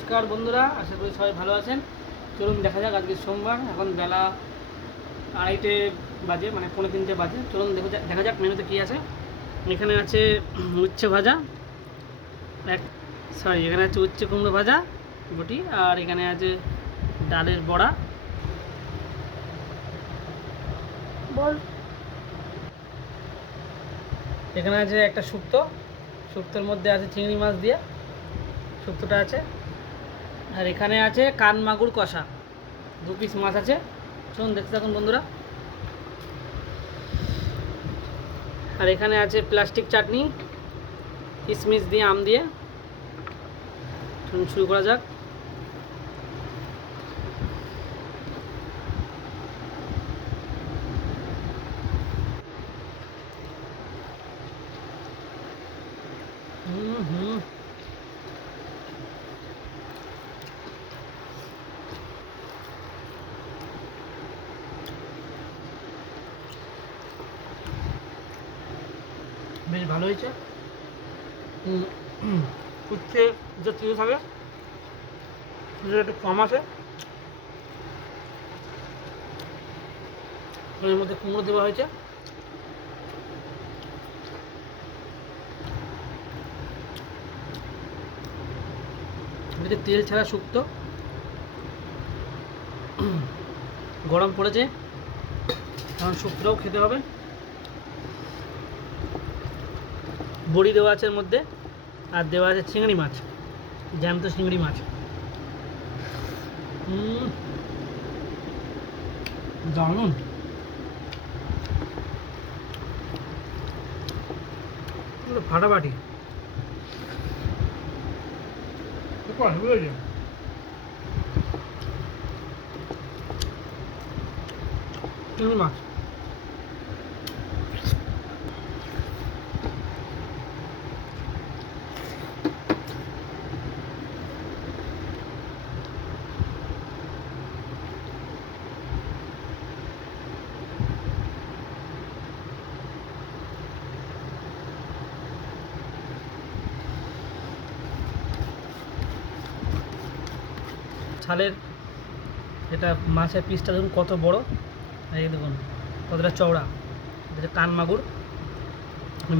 নমস্কার বন্ধুরা, আশা করি সবাই ভালো আছেন। চলুন দেখা যাক, আজকে সোমবার, এখন বেলা 2:30 বাজে, মানে 2:45 বাজে। চলুন দেখা যাক মেনুতে কী আছে। এখানে আছে উচ্ছে ভাজা, এখানে আছে উচ্ছে কুমড়ো ভাজা বটি, আর এখানে আছে ডালের বড়া, এখানে আছে একটা শুক্তোর মধ্যে আছে চিংড়ি মাছ দিয়ে শুক্তোটা আছে, আর এখানে আছে কান মাগুর কষা, 2 পিস মাছ আছে। চলুন দেখতে থাকুন বন্ধুরা। আর এখানে আছে প্লাস্টিক চাটনি, কিশমিশ দিয়ে, আম দিয়ে। চলুন শুরু করা যাক। বেশ ভালো হয়েছে। উচ্ছে যে তেল থাকে একটু কম আছে, এর মধ্যে কুমড়ো দেওয়া হয়েছে। এটা তেল ছাড়া শুক্তো, গরম পড়েছে, এখন শুক্তোটাও খেতে হবে। বড়ি দেওয়া আছে এর মধ্যে, আর দেওয়া আছে চিংড়ি মাছ, জ্যান্ত চিংড়ি মাছ। দারুণ। ফাটাফাটি, বুঝেছি। চিংড়ি মাছ ছালের, এটা মাছের পিসটা দেখুন কত বড়, এই দেখুন কতটা চওড়া। এটা কান মাগুর,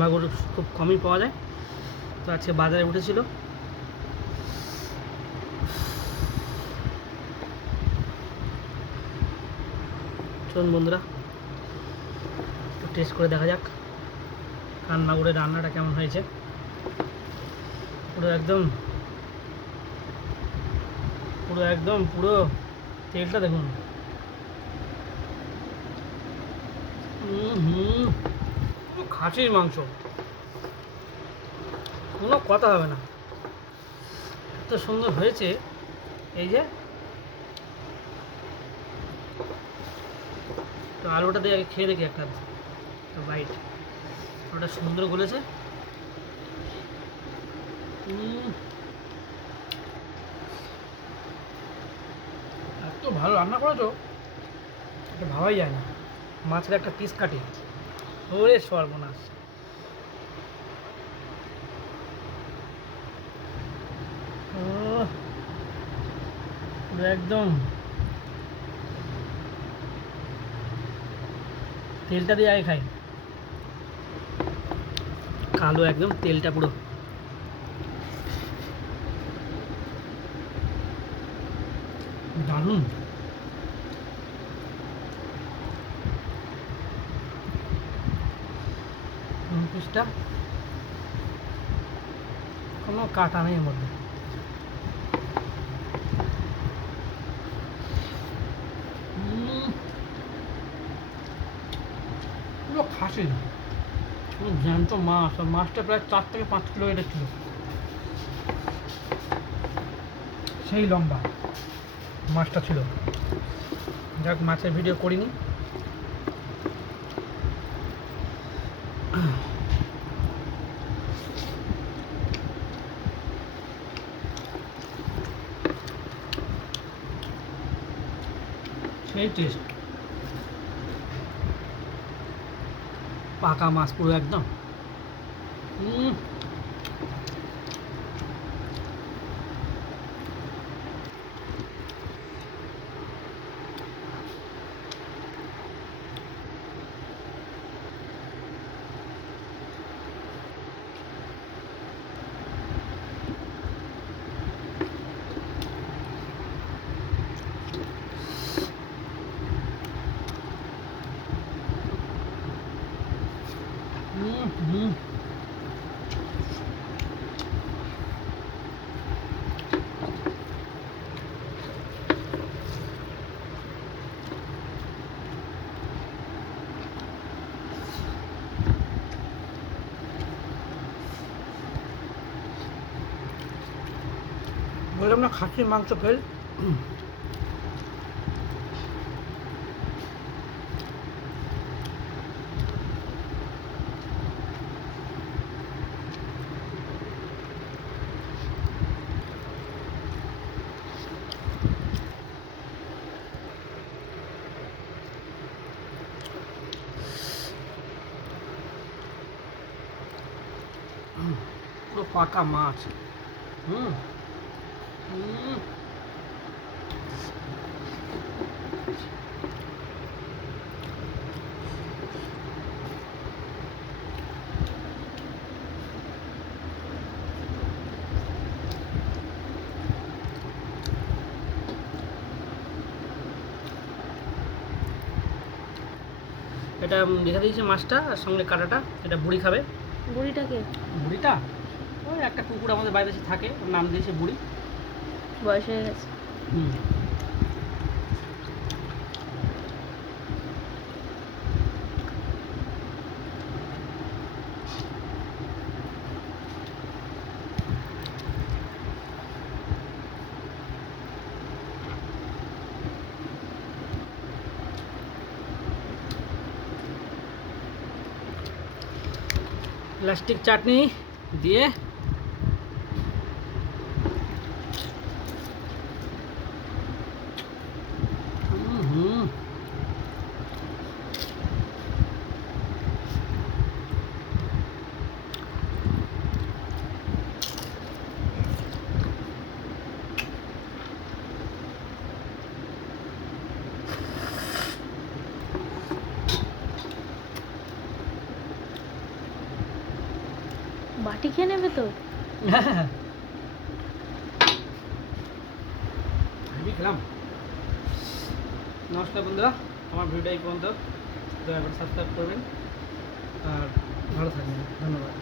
মাগুর খুব কমই পাওয়া যায়, তো আজকে বাজারে উঠেছিল। চলুন বন্ধুরা টেস্ট করে দেখা যাক কান মাগুরের রান্নাটা কেমন হয়েছে। পুরো একদম পুরো তেলটা দেখুন। খাসির মাংস, কোনো কথা হবে না, এত সুন্দর হয়েছে। এই যে তো আলুটা দিয়ে আগে খেয়ে দেখি একটা বাইট, ওটা সুন্দর গলেছে। এত ভালো রান্না করেছো, এটা ভাবাই যায় না। মাছের একটা পিস কাটি, ওরে সর্বনাশ। একদম তেলটা দিয়ে আগে খাই, কালো একদম তেলটা পুরো। দারুণ। পিসটা কোনো কাটা নেই এর মধ্যে। পুরো খাসি, জ্যান্ত মাছ, আর মাছটা প্রায় 4 থেকে 5 কিলো এটা ছিল, সেই লম্বা মাছটা ছিল। যাক, মাছের ভিডিও করিনি। সেই টেস্ট, পাকা মাছ পুরো একদম। বললাম না খাসির মাংস ফেল। পুরো পাকা মাছ। হুম হুম। এটা রেখে দিয়েছে মাছটা আর সঙ্গে কাঁটাটা। এটা বুড়ি খাবে। বুড়িটাকে বুড়িটা ওই একটা কুকুর আমাদের বাড়িতে এসে থাকে, ওর নাম দিয়েছে বুড়ি। বয়স হয়ে গেছে। হুম। প্লাস্টিক চাটনি দিয়ে হুম। বাটি খেয়ে নেবে তো। হ্যাঁ, আমি খেলাম। নমস্কার বন্ধুরা, আমার ভিডিওটা এই পর্যন্ত। দয়া করে সাবস্ক্রাইব করবেন আর ভালো থাকবেন। ধন্যবাদ।